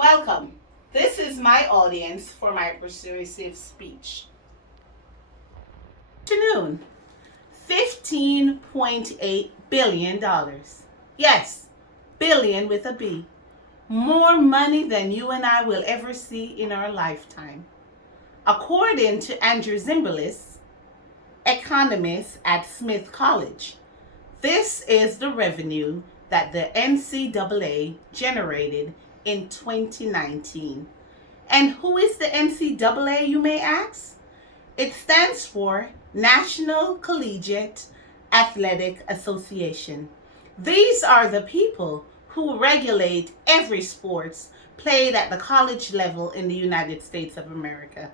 Welcome. This is my audience for my persuasive speech. Afternoon. $15.8 billion. Yes, billion with a B. More money than you and I will ever see in our lifetime. According to Andrew Zimbalist, economist at Smith College, this is the revenue that the NCAA generated in 2019. And who is the NCAA, you may ask? It stands for National Collegiate Athletic Association. These are the people who regulate every sports played at the college level in the United States of America.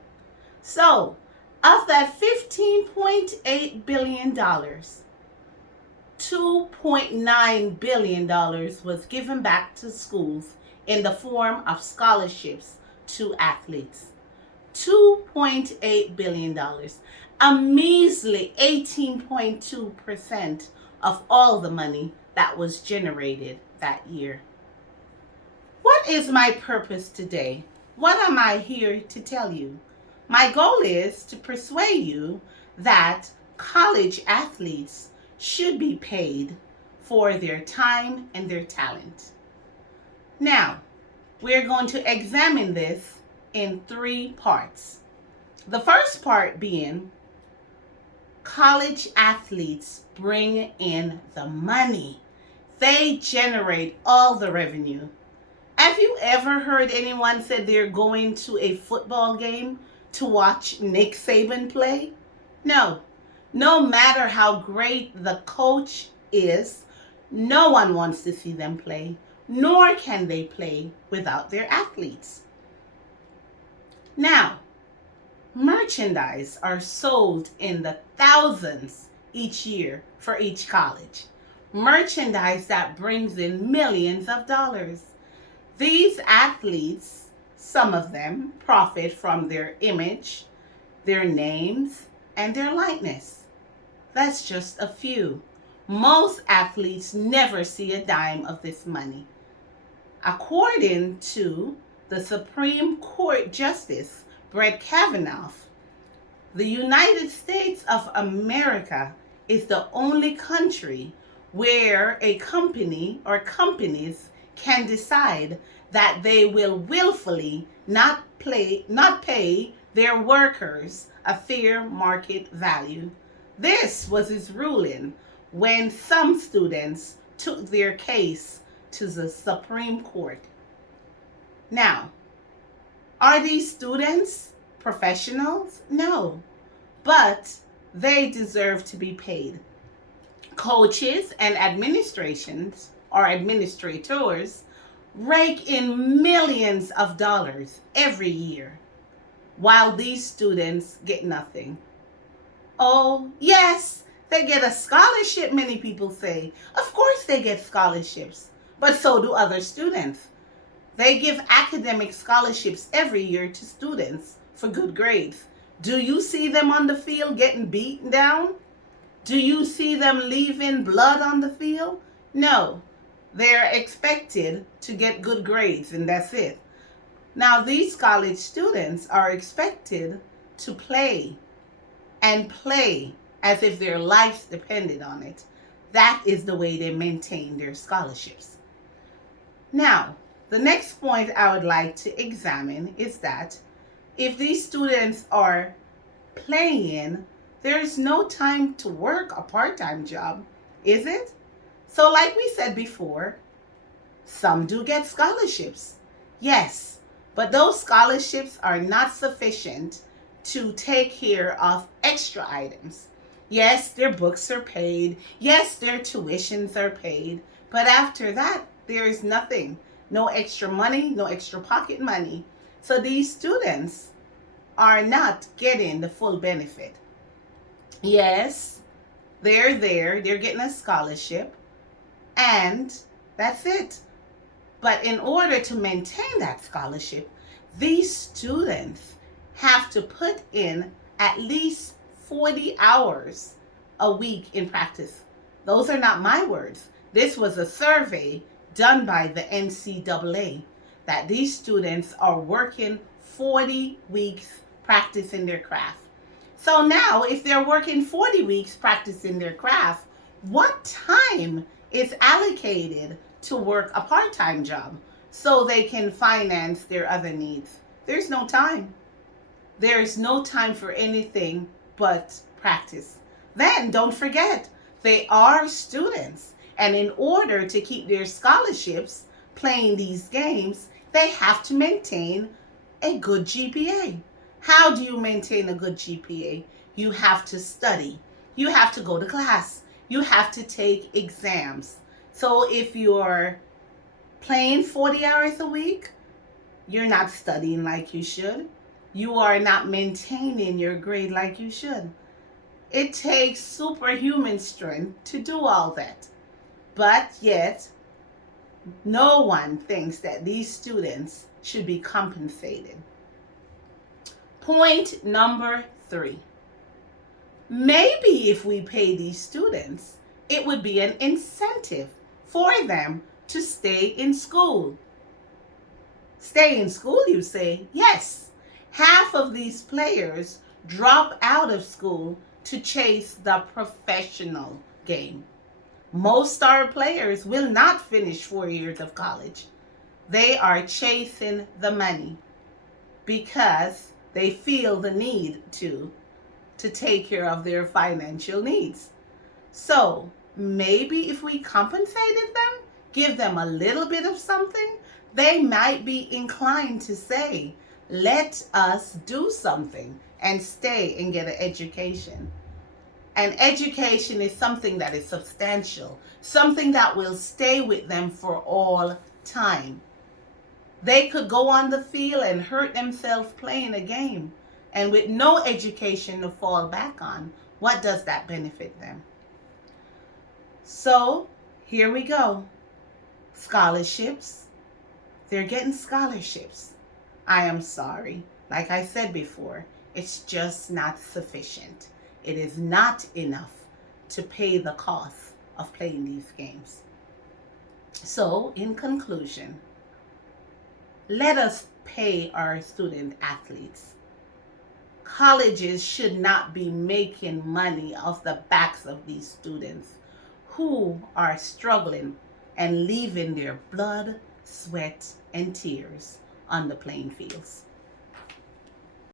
So, of that $15.8 billion, $2.9 billion was given back to schools in the form of scholarships to athletes. $2.8 billion, a measly 18.2% of all the money that was generated that year. What is my purpose today? What am I here to tell you? My goal is to persuade you that college athletes should be paid for their time and their talent. Now, we're going to examine this in 3 parts. The first part being college athletes bring in the money. They generate all the revenue. Have you ever heard anyone say they're going to a football game to watch Nick Saban play? No. No matter how great the coach is, no one wants to see them play, nor can they play without their athletes. Now, merchandise are sold in the thousands each year for each college. Merchandise that brings in millions of dollars. These athletes, some of them, profit from their image, their names, and their likeness. That's just a few. Most athletes never see a dime of this money. According to the Supreme Court Justice Brett Kavanaugh, the United States of America is the only country where a company or companies can decide that they will willfully not pay their workers a fair market value. This was his ruling when some students took their case to the Supreme Court. Now, are these students professionals? No, but they deserve to be paid. Coaches and administrators rake in millions of dollars every year, while these students get nothing. Oh, yes, they get a scholarship, many people say. Of course they get scholarships, but so do other students. They give academic scholarships every year to students for good grades. Do you see them on the field getting beaten down? Do you see them leaving blood on the field? No. They're expected to get good grades, and that's it. Now, these college students are expected to play and play as if their lives depended on it. That is the way they maintain their scholarships. Now, the next point I would like to examine is that if these students are playing, there is no time to work a part-time job, is it? So like we said before, some do get scholarships. Yes, but those scholarships are not sufficient to take care of extra items. Yes, their books are paid. Yes, their tuitions are paid. But after that, there is nothing. No extra money, no extra pocket money. So these students are not getting the full benefit. Yes, they're getting a scholarship, and that's it. But in order to maintain that scholarship, these students have to put in at least 40 hours a week in practice. Those are not my words. This was a survey done by the NCAA. that these students are working 40 weeks practicing their craft. So now, if they're working 40 weeks practicing their craft, what time is allocated to work a part time job so they can finance their other needs? There's no time. There is no time for anything but practice. Then don't forget, they are students. And in order to keep their scholarships playing these games, they have to maintain a good GPA. How do you maintain a good GPA? You have to study. You have to go to class. You have to take exams. So if you're playing 40 hours a week, you're not studying like you should. You are not maintaining your grade like you should. It takes superhuman strength to do all that. But yet, no one thinks that these students should be compensated. Point number 3. Maybe if we pay these students, it would be an incentive for them to stay in school. Stay in school, you say? Yes. Half of these players drop out of school to chase the professional game. Most star players will not finish 4 years of college. They are chasing the money because they feel the need to take care of their financial needs. So maybe if we compensated them, give them a little bit of something, they might be inclined to say, let us do something and stay and get an education. And education is something that is substantial, something that will stay with them for all time. They could go on the field and hurt themselves playing a game, and with no education to fall back on, what does that benefit them? So here we go. Scholarships. They're getting scholarships. I am sorry. Like I said before, it's just not sufficient. It is not enough to pay the cost of playing these games. So, in conclusion, let us pay our student athletes. Colleges should not be making money off the backs of these students who are struggling and leaving their blood, sweat, and tears on the playing fields.